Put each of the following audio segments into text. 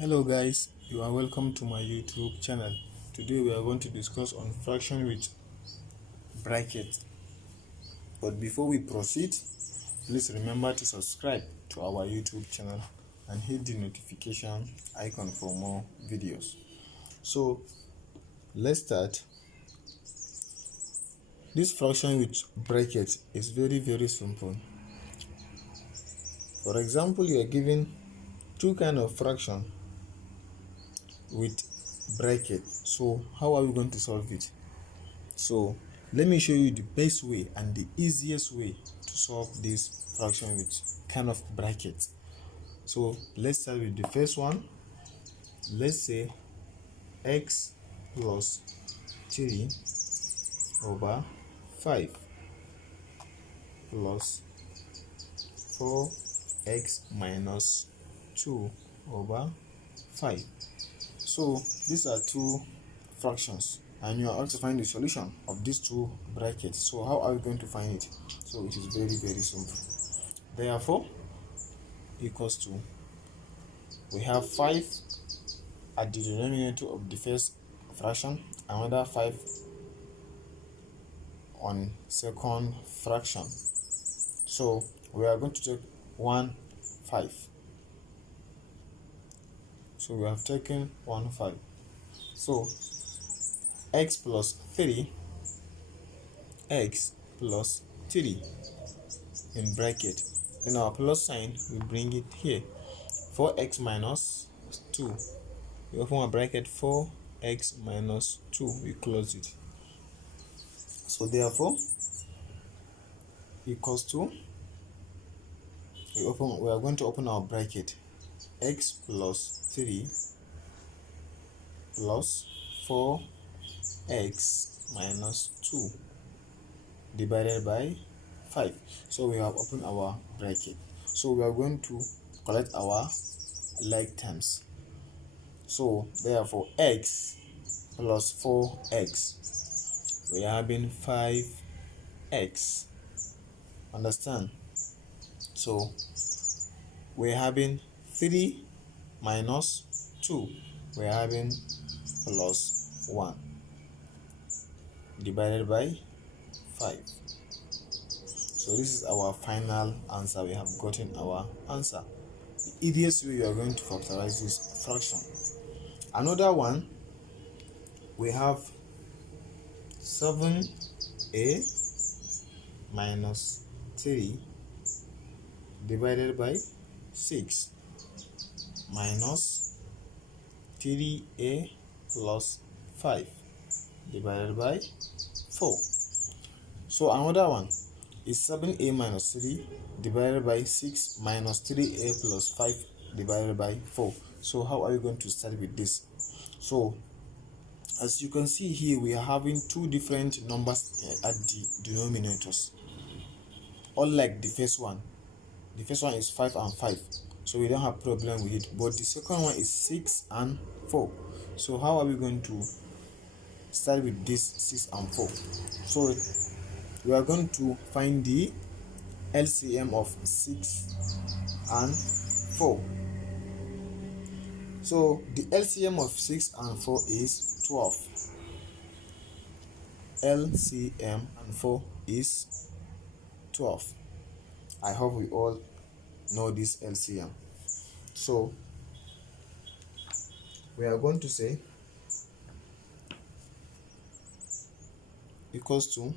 Hello guys, you are welcome to my YouTube channel. Today we are going to discuss on fraction with bracket. But before we proceed, please remember to subscribe to our YouTube channel and hit the notification icon for more videos. So let's start. This fraction with bracket is very simple. For example, you are given two kind of fraction with bracket. So how are we going to solve it? So let me show you the best way and the easiest way to solve this fraction with kind of bracket. So let's start with the first one. Let's say x plus 3 over 5 plus 4x minus 2 over 5. So these are two fractions and you are also find the solution of these two brackets. So how are we going to find it? So it is very simple. Therefore equals to, we have 5 at the denominator of the first fraction, another 5 on second fraction. So we are going to take 1 5. So we have taken 1 5. So x plus 3, x plus 3 in bracket. Then our plus sign, we bring it here. 4x minus 2. We open a bracket, 4x minus 2. We close it. So therefore equals to, we are going to open our bracket, x plus 3 plus 4x minus 2 divided by 5. So we have opened our bracket. So we are going to collect our like terms. So therefore x plus 4x, we are having 5x. Understand? So we're having 3 minus 2, we're having plus 1 divided by 5. So this is our final answer. We have gotten our answer. The easiest way you are going to factorize this fraction. Another one, we have 7a minus 3 divided by 6 minus 3a plus 5 divided by 4. So another one is 7a minus 3 divided by 6 minus 3a plus 5 divided by 4. So how are you going to start with this? So as you can see here, we are having two different numbers at the denominators. Unlike the first one is 5 and 5, so we don't have problem with it. But the second one is 6 and 4. So how are we going to start with this 6 and 4? So we are going to find the LCM of 6 and 4. So the LCM of 6 and 4 is 12. LCM and 4 is 12. I hope we all know this LCM. So we are going to say equals to,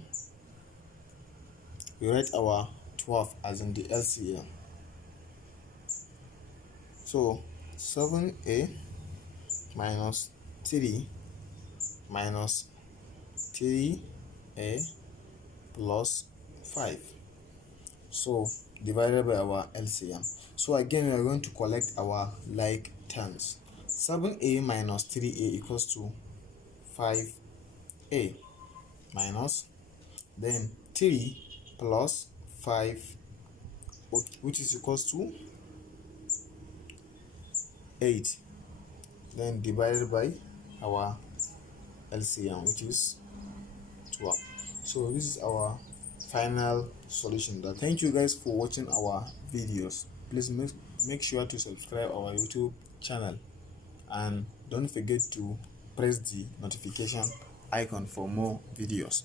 we write our 12 as in the LCM. So 7a minus 3 minus 3a plus 5, so divided by our LCM. So again, we are going to collect our like terms. 7a minus 3a equals to 5a minus then 3 plus 5, which is equals to 8, then divided by our LCM, which is 12. So this is our final solution. Thank you guys for watching our videos. Please make sure to subscribe our YouTube channel. and don't forget to press the notification icon for more videos.